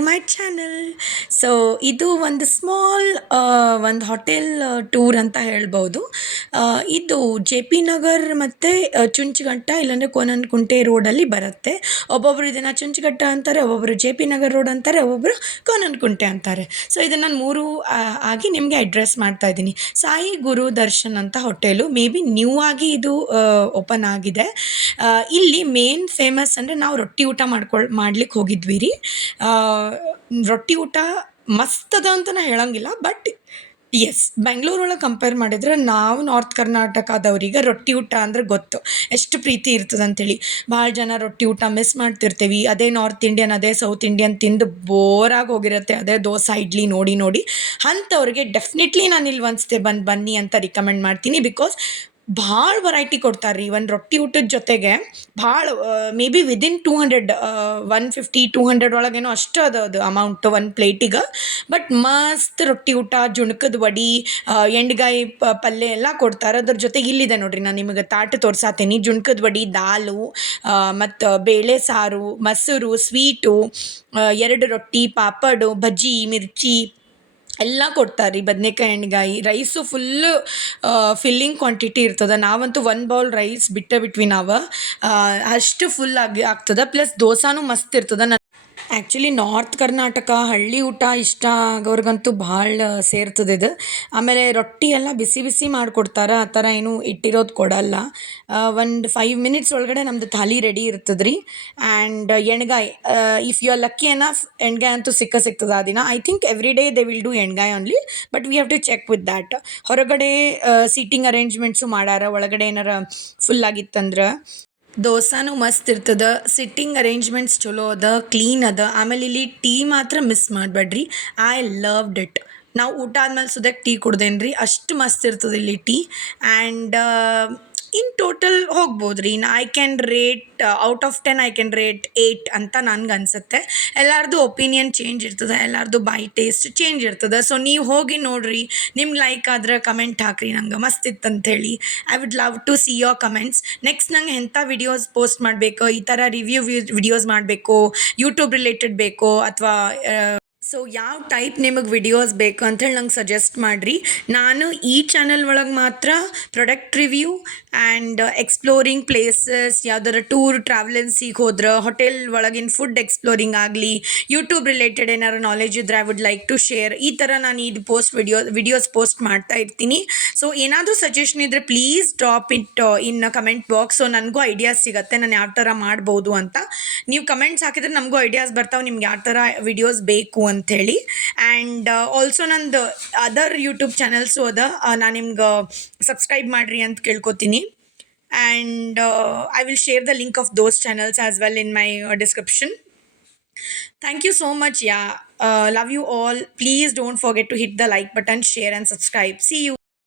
To my channel. So ಇದು ಒಂದು small ಒಂದು ಹೋಟೆಲ್ ಟೂರ್ ಅಂತ ಹೇಳ್ಬೋದು. ಇದು ಜೆ ಪಿ ನಗರ್ ಮತ್ತು ಚುಂಚುಗಟ್ಟ ಇಲ್ಲಾಂದರೆ ಕೋನನಕುಂಟೆ ರೋಡಲ್ಲಿ ಬರುತ್ತೆ. ಒಬ್ಬೊಬ್ಬರು ಇದನ್ನು ಚುಂಚುಗಟ್ಟ ಅಂತಾರೆ, ಒಬ್ಬೊಬ್ಬರು ಜೆ ಪಿ ನಗರ್ ರೋಡ್ ಅಂತಾರೆ, ಒಬ್ಬೊಬ್ಬರು ಕೋನನಕುಂಟೆ ಅಂತಾರೆ. ಸೊ ಇದನ್ನು ನಾನು ಮೂರು ಆಗಿ ನಿಮಗೆ ಅಡ್ರೆಸ್ ಮಾಡ್ತಾ ಇದ್ದೀನಿ. ಸಾಯಿ ಗುರು ದರ್ಶನ್ ಅಂತ ಹೋಟೆಲು, ಮೇ ಬಿ ನ್ಯೂ ಆಗಿ ಇದು ಓಪನ್ ಆಗಿದೆ. ಇಲ್ಲಿ ಮೇನ್ ಫೇಮಸ್ ಅಂದರೆ ನಾವು ರೊಟ್ಟಿ ಊಟ ಮಾಡ್ಲಿಕ್ಕೆ ಹೋಗಿದ್ವಿ ರೀ. ರೊಟ್ಟಿ ಊಟ ಮಸ್ತ್ ಅದ ಅಂತ ನಾ ಹೇಳಂಗಿಲ್ಲ, ಬಟ್ ಎಸ್, ಬೆಂಗಳೂರೊಳಗೆ ಕಂಪೇರ್ ಮಾಡಿದ್ರೆ ನಾವು ನಾರ್ತ್ ಕರ್ನಾಟಕದವ್ರಿಗೆ ರೊಟ್ಟಿ ಊಟ ಅಂದ್ರೆ ಗೊತ್ತು ಎಷ್ಟು ಪ್ರೀತಿ ಇರ್ತದೆ ಅಂತೇಳಿ. ಭಾಳ ಜನ ರೊಟ್ಟಿ ಊಟ ಮಿಸ್ ಮಾಡ್ತಿರ್ತೀವಿ. ಅದೇ ನಾರ್ತ್ ಇಂಡಿಯನ್, ಅದೇ ಸೌತ್ ಇಂಡಿಯನ್ ತಿಂದು ಬೋರಾಗಿ ಹೋಗಿರುತ್ತೆ, ಅದೇ ದೋಸೆ ಇಡ್ಲಿ ನೋಡಿ ನೋಡಿ. ಅಂಥವ್ರಿಗೆ ಡೆಫಿನೆಟ್ಲಿ ನಾನು ಇಲ್ಲಿ ಒಂದ್ಸತಿ ಬನ್ನಿ ಅಂತ ರಿಕಮೆಂಡ್ ಮಾಡ್ತೀನಿ. ಬಿಕಾಸ್ ಭಾಳ ವೆರೈಟಿ ಕೊಡ್ತಾರೆ ರೀ. ಒಂದು ರೊಟ್ಟಿ ಊಟದ ಜೊತೆಗೆ ಭಾಳ ಮೇ ಬಿ ವಿದಿನ್ 200 150-200 ಒಳಗೇನೋ ಅಷ್ಟು ಅದು ಅಮೌಂಟ್ ಒಂದು ಪ್ಲೇಟಿಗೆ. ಬಟ್ ಮಸ್ತ್ ರೊಟ್ಟಿ ಊಟ, ಜುಣಕದ ವಡಿ, ಎಂಡ್ಗಾಯಿ ಪಲ್ಯ ಎಲ್ಲ ಕೊಡ್ತಾರೆ. ಅದ್ರ ಜೊತೆಗೆ ಇಲ್ಲಿದೆ ನೋಡ್ರಿ, ನಾನು ನಿಮಗೆ ತಾಟು ತೋರ್ಸಾತೀನಿ. ಜುಣಕದ ವಡಿ, ದಾಲು ಮತ್ತು ಬೇಳೆ ಸಾರು, ಮೊಸರು, ಸ್ವೀಟು, 2 ರೊಟ್ಟಿ, ಪಾಪಡು, ಬಜ್ಜಿ, ಮಿರ್ಚಿ ಎಲ್ಲ ಕೊಡ್ತಾರೆ ರೀ. ಬದನೇಕಾಯಿ, ಎಣ್ಗಾಯಿ, ರೈಸು ಫುಲ್ಲು ಫಿಲ್ಲಿಂಗ್ ಕ್ವಾಂಟಿಟಿ ಇರ್ತದೆ. ನಾವಂತೂ 1 ಬೌಲ್ ರೈಸ್ ಬಿಟ್ವಿ ನಾವು, ಅಷ್ಟು ಫುಲ್ ಆಗ್ತದೆ. ಪ್ಲಸ್ ದೋಸಾನು ಮಸ್ತ್ ಇರ್ತದೆ. ಆ್ಯಕ್ಚುಲಿ ನಾರ್ತ್ ಕರ್ನಾಟಕ ಹಳ್ಳಿ ಊಟ ಇಷ್ಟ ಆಗೋರ್ಗಂತೂ ಭಾಳ ಸೇರ್ತದೆ ಇದು. ಆಮೇಲೆ ರೊಟ್ಟಿ ಎಲ್ಲ ಬಿಸಿ ಬಿಸಿ ಮಾಡಿಕೊಡ್ತಾರೆ, ಆ ಥರ ಏನು ಇಟ್ಟಿರೋದು ಕೊಡಲ್ಲ. ಒಂದು 5 ಮಿನಿಟ್ಸ್ ಒಳಗಡೆ ನಮ್ಮದು ಥಾಲಿ ರೆಡಿ ಇರ್ತದೆ ರೀ. ಆ್ಯಂಡ್ ಎಣ್ಗಾಯಿ, if you are lucky enough, ಎಣ್ಗಾಯಿ ಅಂತೂ ಸಿಗ್ತದೆ ಆ ದಿನ. I think every day they will do ennegayi only, but we have to check with that. ಹೊರಗಡೆ ಸೀಟಿಂಗ್ ಅರೇಂಜ್ಮೆಂಟ್ಸು ಮಾಡ್ಯಾರ, ಒಳಗಡೆ ಏನಾರ ಫುಲ್ ಆಗಿತ್ತಂದ್ರೆ. ದೋಸಾನು ಮಸ್ತ್ ಇರ್ತದೆ, ಸಿಟ್ಟಿಂಗ್ ಅರೇಂಜ್ಮೆಂಟ್ಸ್ ಚಲೋ ಅದ, ಕ್ಲೀನ್ ಅದ. ಆಮೇಲೆ ಇಲ್ಲಿ ಟೀ ಮಾತ್ರ ಮಿಸ್ ಮಾಡಬೇಡ್ರಿ. I loved it. ನಾವು ಊಟ ಆದ್ಮೇಲೆ ಸುದಕ್ಕೆ ಟೀ ಕುಡ್ದೇನು ರೀ, ಅಷ್ಟು ಮಸ್ತ್ ಇರ್ತದೆ ಇಲ್ಲಿ ಟೀ. ಆ್ಯಂಡ್ ಇನ್ ಟೋಟಲ್ ಹೋಗ್ಬೋದು ರೀ. I can rate out of 10 I can rate 8 ಅಂತ ನನ್ಗೆ ಅನಿಸುತ್ತೆ. ಎಲ್ಲರದ್ದು ಒಪಿನಿಯನ್ ಚೇಂಜ್ ಇರ್ತದೆ, ಎಲ್ಲರದ್ದು ಬೈ ಟೇಸ್ಟ್ ಚೇಂಜ್ ಇರ್ತದೆ. ಸೊ ನೀವು ಹೋಗಿ ನೋಡಿರಿ, ನಿಮ್ಗೆ ಲೈಕ್ ಆದ್ರೆ ಕಮೆಂಟ್ ಹಾಕಿರಿ ನಂಗೆ ಮಸ್ತ್ ಇತ್ತಂಥೇಳಿ. I would love to see your comments. Next ನಂಗೆ ಎಂಥ ವಿಡಿಯೋಸ್ ಪೋಸ್ಟ್ ಮಾಡಬೇಕು, ಈ ಥರ ರಿವ್ಯೂ ವಿಡಿಯೋಸ್ ಮಾಡಬೇಕು, ಯೂಟ್ಯೂಬ್ ರಿಲೇಟೆಡ್ ಬೇಕೋ ಅಥವಾ ಸೊ ಯಾವ ಟೈಪ್ ನಿಮಗೆ ವಿಡಿಯೋಸ್ ಬೇಕು ಅಂಥೇಳಿ ನಂಗೆ ಸಜೆಸ್ಟ್ ಮಾಡಿರಿ. ನಾನು ಈ ಚಾನಲ್ ಒಳಗೆ ಮಾತ್ರ product review and exploring places, ಯಾವ್ದಾರ ಟೂರ್ ಟ್ರಾವೆಲೆನ್ಸಿಗೆ ಹೋದ್ರೆ ಹೋಟೆಲ್ ಒಳಗಿನ ಫುಡ್ ಎಕ್ಸ್ಪ್ಲೋರಿಂಗ್ ಆಗಲಿ, ಯೂಟ್ಯೂಬ್ ರಿಲೇಟೆಡ್ ಏನಾರು ನಾಲೆಜ್ ಇದ್ದರೆ I would like to share. ಈ ಥರ ನಾನು ಇದು ವಿಡಿಯೋಸ್ ಪೋಸ್ಟ್ ಮಾಡ್ತಾ ಇರ್ತೀನಿ. ಸೊ ಏನಾದರೂ ಸಜೆಷನ್ ಇದ್ದರೆ please drop it in comment box. So ನನಗೂ ಐಡಿಯಾಸ್ ಸಿಗುತ್ತೆ ನಾನು ಯಾವ ಥರ ಮಾಡ್ಬೋದು ಅಂತ. ನೀವು ಕಮೆಂಟ್ಸ್ ಹಾಕಿದ್ರೆ ನಮಗೂ ಐಡಿಯಾಸ್ ಬರ್ತಾವೆ, ನಿಮ್ಗೆ ಯಾವ ಥರ ವಿಡಿಯೋಸ್ ಬೇಕು ಅಂಥೇಳಿ. ಆ್ಯಂಡ್ ಆಲ್ಸೋ ನಂದು ಅದರ್ ಯೂಟ್ಯೂಬ್ ಚಾನಲ್ಸು ಅದ, ನಾನು ನಿಮ್ಗೆ ಸಬ್ಸ್ಕ್ರೈಬ್ ಮಾಡಿರಿ ಅಂತ ಕೇಳ್ಕೊತೀನಿ. And I will share the link of those channels as well in my description. Thank you so much. Yeah, love you all. Please don't forget to hit the like button, share and subscribe. See you.